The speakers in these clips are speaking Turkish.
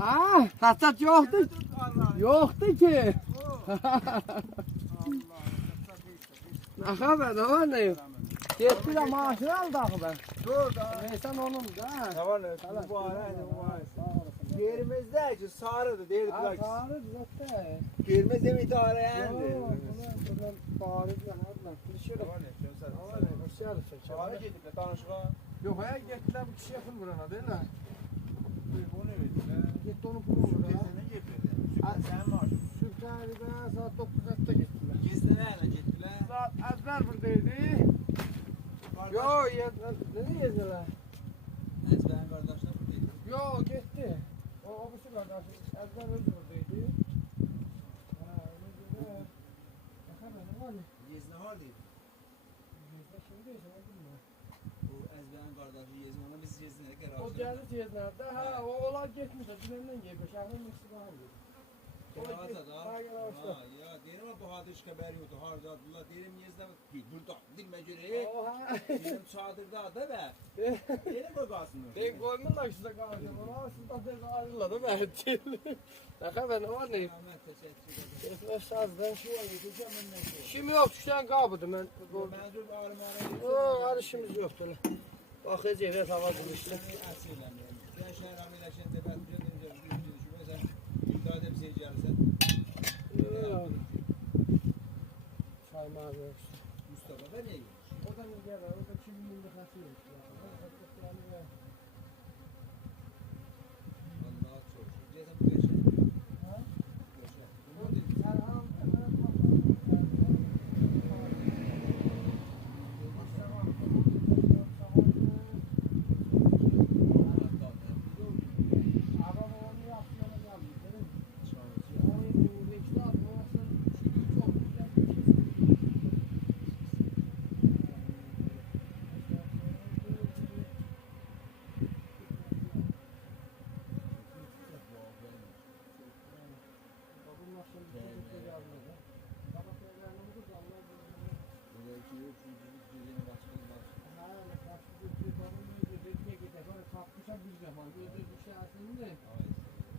Ha, hasat yoktu. Yoktu ki. Ne haber, ne var ne yok? Yetti de maaşını aldı ben. Dur da. Neyse onun da. Ne var ne? Bu ara ne var? Yerimizde ki sarıdı değil Ha, bırak. sağırız zaten. Yerimizde mi idare Yok, yendi? buradan bağırız lan, hadi. Dışarı. Ne var ne? Sen Ne var ne? Dışarı çek. Çağrı gidip de tanışma. Yok, hayır gittiler bu kişi yakın burana değil mi? Bu ne dedi? Gitti onu kurulur ha. Ne getirdi? Sen var. Sürkari'de saat 9'da gittiler. İkisi nerede gittiler? Saat Ezber buradaydı. Yo, nereye gezdiler? Ezber'in kardeşler buradaydı. Yo, gitti. O bir kardeşim. Ezber öz buradaydı. Ha, öyle göre. Bakalım ne var ya? Yezne hardaydı. Yüzde şimdi söyledim mi? Bu Ezber'in kardeşi Yezne. Ona biz Yezne'ye karar. O geldi tiyazlarda. Ha, o olay gitmiş. Dünenden gelmiş. Şahın mıksı daha iyi. Kiraza da. Aynen Ha olsun. ya derim ama bu hadis haber yoktu. Harcadılar. Derim Yezne burada dilme göre. Oha. Derim çadırda da be. Derim o kalsın. Ben koymuşlar size kalacağım. Ama sizden de ayrıladı belki. Ne haber, ne var ne? Ahmet teşekkür ederim. Kesme sazdan. Şu an yiyeceğim ben ne şey. İşim yok, düşten kapıdım ben. Mevcut ağrım Yok, arışımız yoktu. Bakacağız, evet hava kılıçlı. Ben şehir amileşen tepet bir yıl önce düşünmesen müdahale bir şey gelirsen. Saymaz yok. Mustafa da niye gelmiş? O da ne gelir, o da kimin yılda kaçıyor. Allah'a çok şükür. Cezem bu geçer. Ha? Geçer. Bu değil. Serhan,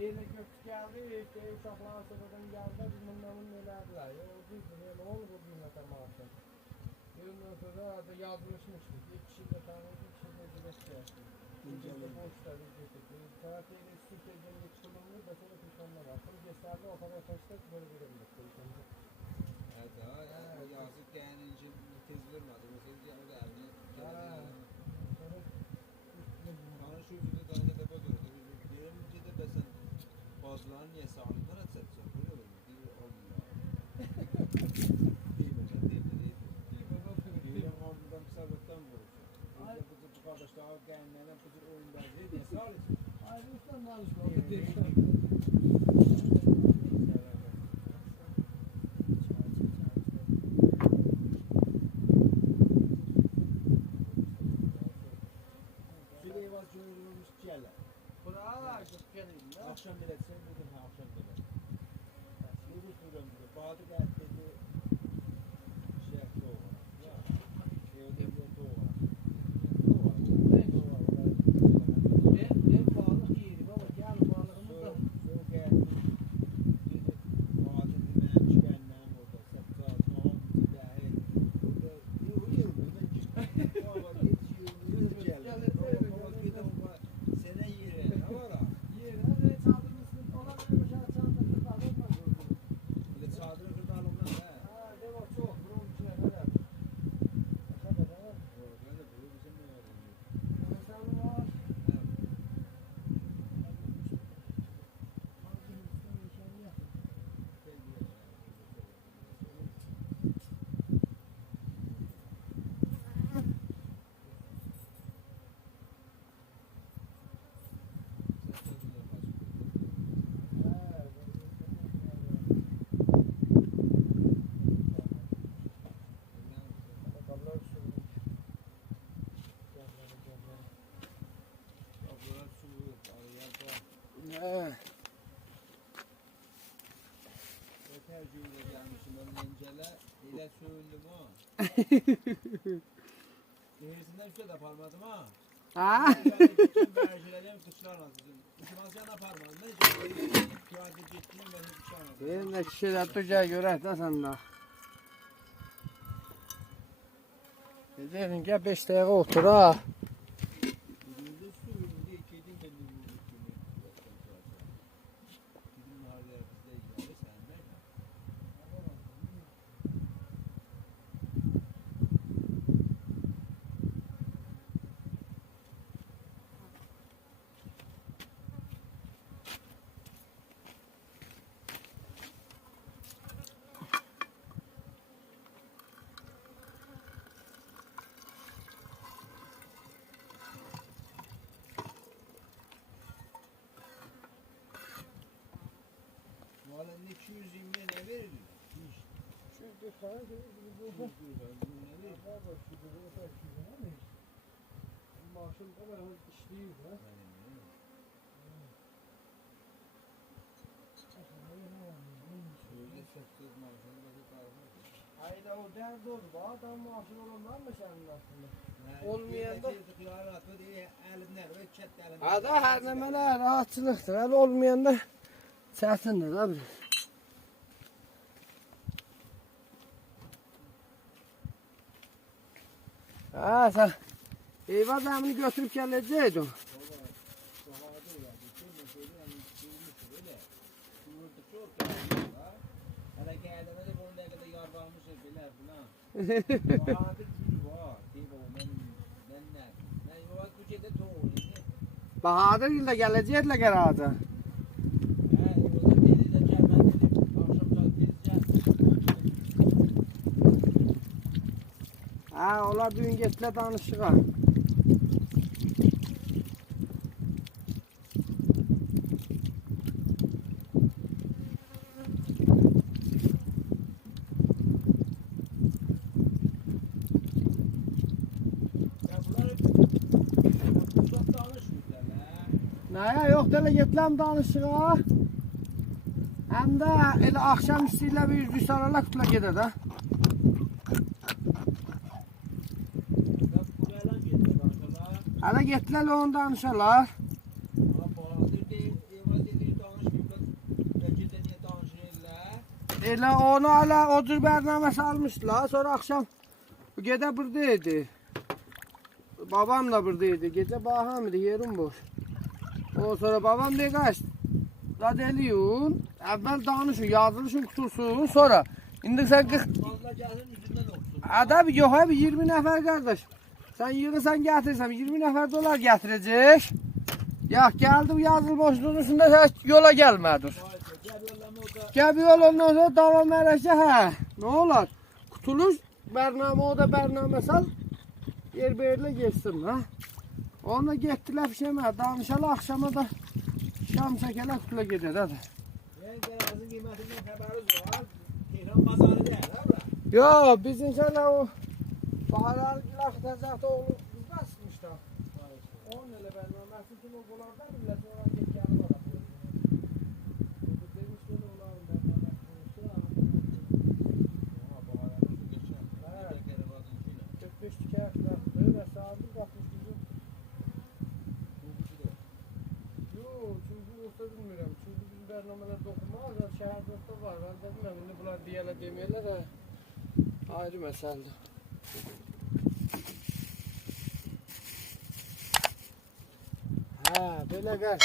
Yerine göktü geldi, uşaqlar sonradan geldi, bizim namın nelerdiler. Ya o düzdür, ne olur bu düğmete maaşın. Ondan sonra da yazmışmıştık. Bir kişi de tanıdık, bir kişi de dilekçe. İncele boşlar, ücreti. Tarafiyle Türkiye'den yetiştirmemde de sonra kuşanlar var. Sonra geçerli o kadar taşlar böyle verebildik. Evet daha yazık yani tez vermedi. O tez yani o da evine. Bana şu yüzde daha da tepe gördü. Diyelim ki de ben sen bazılarını niye sağlıktan atsatsın? Böyle olur mu? Değil olmuyor. Değil mi? Diyelim ondan sabıktan vurursun. Bu kardeşler gelmeden bu oyundan değil diye sağlık. Ayrı uçtan danışma. Akşam bilet sen bugün akşam bilet. Yürüyüş buradan bize. Bağdı geldi dedi. Şey yaptı o. Ya. Şey ödedi o. Ben balık yedim ama gel balığımız da. Soğuk geldi. Dedi. Bağdı dinleyen çıkanlar orada. Sapta tamam billahi. Burada uyuyor. Ben çıktım. Baba geçiyor. Yürü geldi. Sene yere. Ne var ha? İle söylüm ha. Gerisinden üstte de parmadım ha. Ha? Benim de kişiler tucağı görer de sen de. Dedim gel 5 dakika otur ha. Valla 220 ne verir? Çünkü sana maaşım kadar işliyiz ha. Hayır o derdi olur. Bu adam maaşın olanlar mı senin aslında? Olmayan da. Ada her nemeler rahatçılıktır. El olmayan da çetindir abi. Ha sen eyvah zamını götürüp geleceydin. Bahadır yılda gelecekler herhalde. Ha ola dün gittiler danışığa. Naya yok dele gittiler danışığa. Hem de ele akşam üstüyle bir yüzü sararla kutla gider de. Hala gittiler onu danışarlar. Ele onu hala o tür bernamesi almışlar. Sonra akşam bu gece buradaydı. Babam da buradaydı. Gece bahamdı yerim boş. O sonra babam diye kaç. Radeliyon. Evvel danışın, yazılışın kutursun. Sonra indi sen Abi yok abi 20 nefer kardeş. Sen yığırsan getirsem 20 nefer dolar getirecek. Ya geldi yazılı boşluğun üstünde sen yola gelmedin. Gel bir yol ondan sonra devam ederse ha. Ne olur? Kutuluş bername o da bername sal. Yer böyle geçsin ha. Ona gittiler bir şey mi? Daha inşallah akşama da şam şekerler kutula gider hadi. Yo biz inşallah o baharar lakitazatı olur. Biz nasılmış da? 10 lira bername çünkü o bulardan millet olan geçeni var. Bernameler dokunmaz, şehirde var. Ben dedim ya, bunlar diyeler demeyeler de ayrı mesele. Ha, böyle gel.